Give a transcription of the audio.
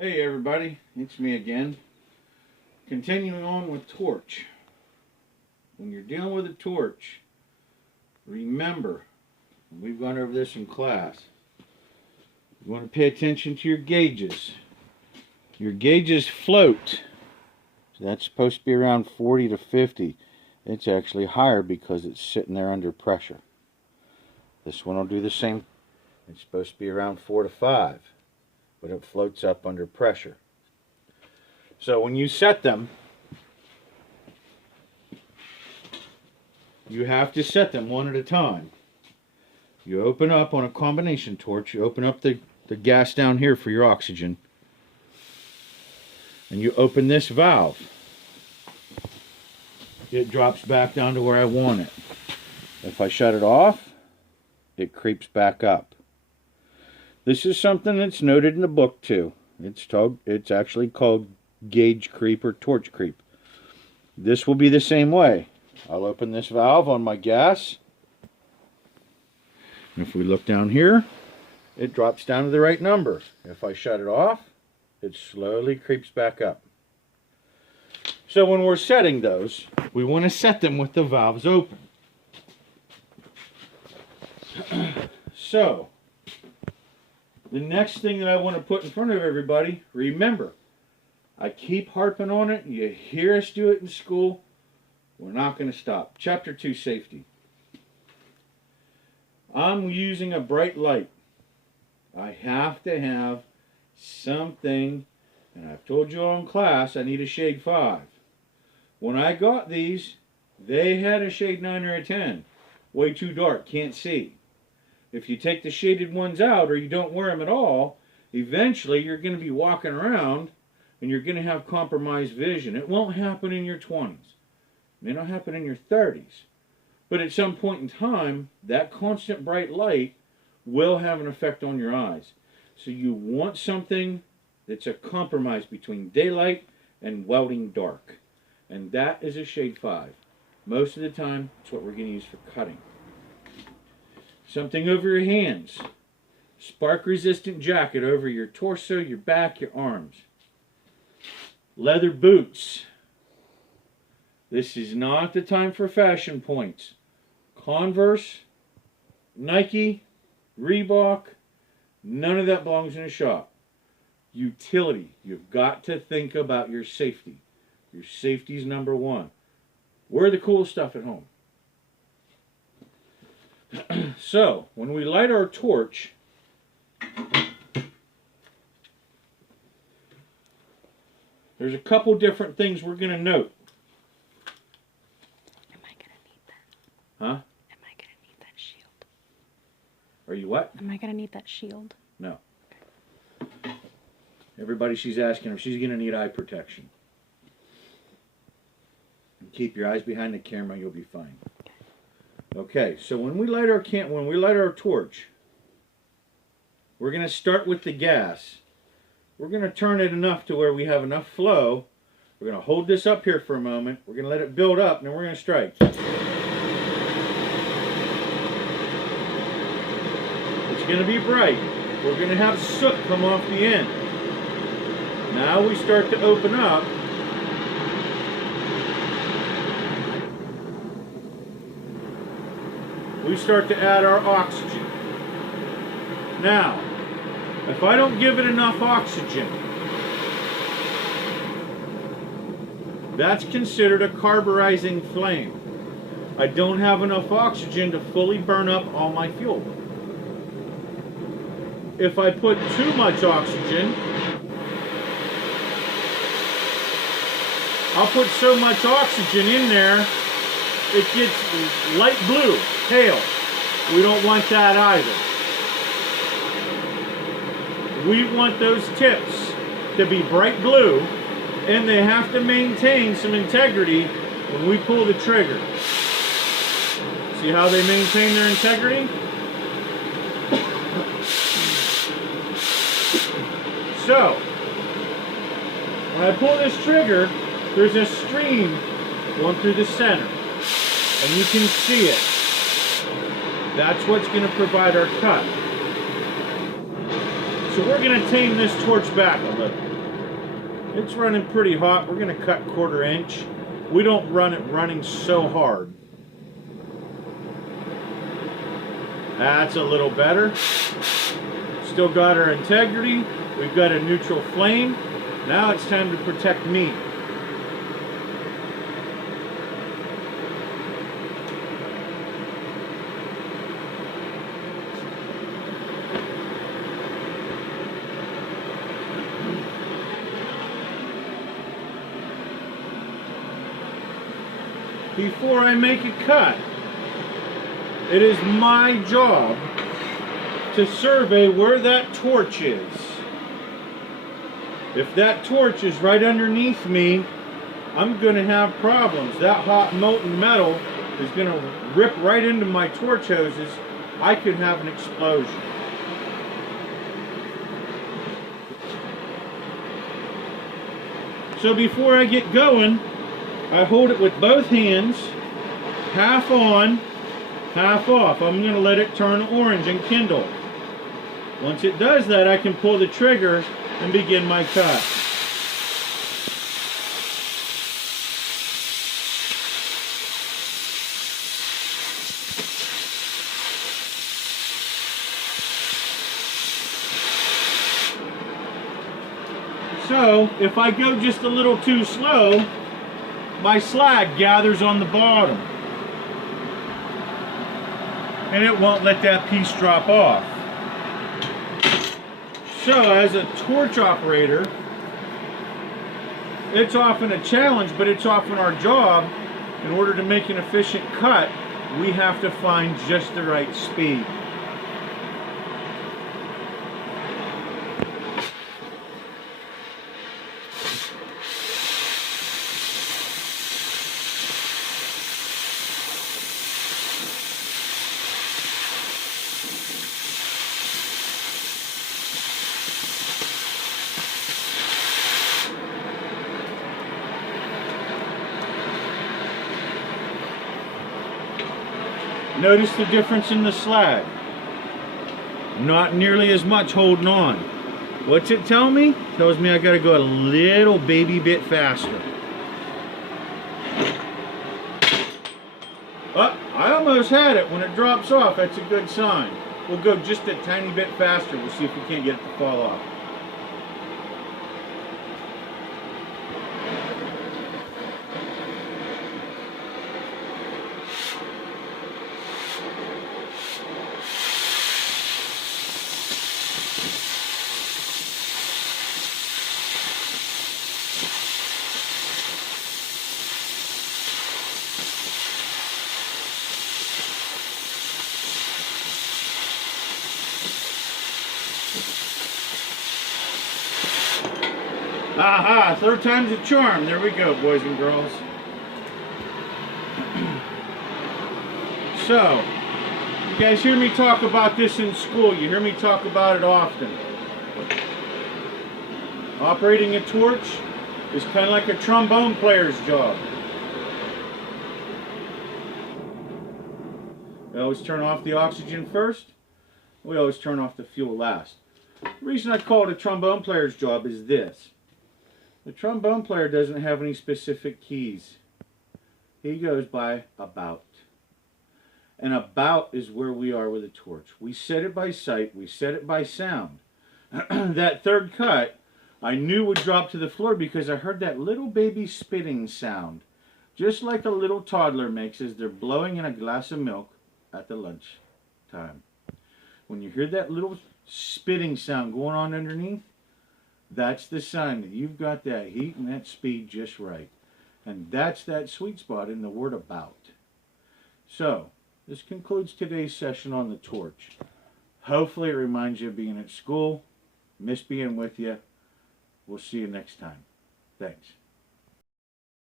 Hey everybody, it's me again. Continuing on with torch. When you're dealing with a torch, remember, we've gone over this in class, you want to pay attention to your gauges. Your gauges float. So that's supposed to be around 40 to 50. It's actually higher because it's sitting there under pressure. This one will do the same. It's supposed to be around 4 to 5. But it floats up under pressure. So when you set them, you have to set them one at a time. You open up on a combination torch, you open up the gas down here for your oxygen, and you open this valve. It drops back down to where I want it. If I shut it off, it creeps back up. This is something that's noted in the book too. It's actually called gauge creep or torch creep. This will be the same way. I'll open this valve on my gas. And if we look down here, it drops down to the right number. If I shut it off, it slowly creeps back up. So when we're setting those, we want to set them with the valves open. So, the next thing that I want to put in front of everybody, remember, I keep harping on it. You hear us do it in school. We're not going to stop. Chapter 2, safety. I'm using a bright light. I have to have something, and I've told you all in class, I need a shade 5. When I got these, they had a shade 9 or a 10. Way too dark, can't see. If you take the shaded ones out or you don't wear them at all, eventually you're going to be walking around and you're going to have compromised vision. It won't happen in your 20s. It may not happen in your 30s. But at some point in time, that constant bright light will have an effect on your eyes. So you want something that's a compromise between daylight and welding dark. And that is a shade 5. Most of the time, it's what we're going to use for cutting. Something over your hands. Spark resistant jacket over your torso, your back, your arms. Leather boots. This is not the time for fashion points. Converse, Nike, Reebok, none of that belongs in a shop. Utility. You've got to think about your safety. Your safety is number one. Wear the cool stuff at home. So, when we light our torch, there's a couple different things we're going to note. Am I going to need that? Huh? Am I going to need that shield? Are you what? Am I going to need that shield? No. Everybody she's asking her, she's going to need eye protection. Keep your eyes behind the camera, you'll be fine. Okay, so when we light our torch, we're going to start with the gas. We're going to turn it enough to where we have enough flow. We're going to hold this up here for a moment. We're going to let it build up, and then we're going to strike. It's going to be bright. We're going to have soot come off the end. Now we start to open up. We start to add our oxygen. Now, if I don't give it enough oxygen, that's considered a carburizing flame. I don't have enough oxygen to fully burn up all my fuel. If I put too much oxygen, I'll put so much oxygen in there, it gets light blue, pale. We don't want that either. We want those tips to be bright blue, and they have to maintain some integrity when we pull the trigger. See how they maintain their integrity? So, when I pull this trigger, there's a stream going through the center. And you can see it. That's what's going to provide our cut. So we're going to tame this torch back a little. It's running pretty hot. We're going to cut 1/4 inch. We don't run it running so hard. That's a little better. Still got our integrity. We've got a neutral flame. Now it's time to protect meat. Before I make a cut, it is my job to survey where that torch is. If that torch is right underneath me, I'm going to have problems. That hot molten metal is going to rip right into my torch hoses. I could have an explosion. So before I get going, I hold it with both hands, half on, half off. I'm going to let it turn orange and kindle. Once it does that, I can pull the trigger and begin my cut. So, if I go just a little too slow, my slag gathers on the bottom. And it won't let that piece drop off. So, as a torch operator, it's often a challenge, but it's often our job. In order to make an efficient cut, we have to find just the right speed. Notice the difference in the slag. Not nearly as much holding on. What's it tell me? Tells me I gotta go a little baby bit faster. Oh, I almost had it. When it drops off, that's a good sign. We'll go just a tiny bit faster. We'll see if we can't get it to fall off. Aha, 3rd time's a charm. There we go, boys and girls. So, you guys hear me talk about this in school. You hear me talk about it often. Operating a torch is kind of like a trombone player's job. We always turn off the oxygen first. We always turn off the fuel last. The reason I call it a trombone player's job is this. The trombone player doesn't have any specific keys. He goes by about. And about is where we are with a torch. We set it by sight. We set it by sound. That 3rd cut, I knew would drop to the floor because I heard that little baby spitting sound. Just like a little toddler makes as they're blowing in a glass of milk at the lunch time. When you hear that little spitting sound going on underneath, that's the sign that you've got that heat and that speed just right. And that's that sweet spot in the word about. So, this concludes today's session on the torch. Hopefully it reminds you of being at school. Miss being with you. We'll see you next time. Thanks.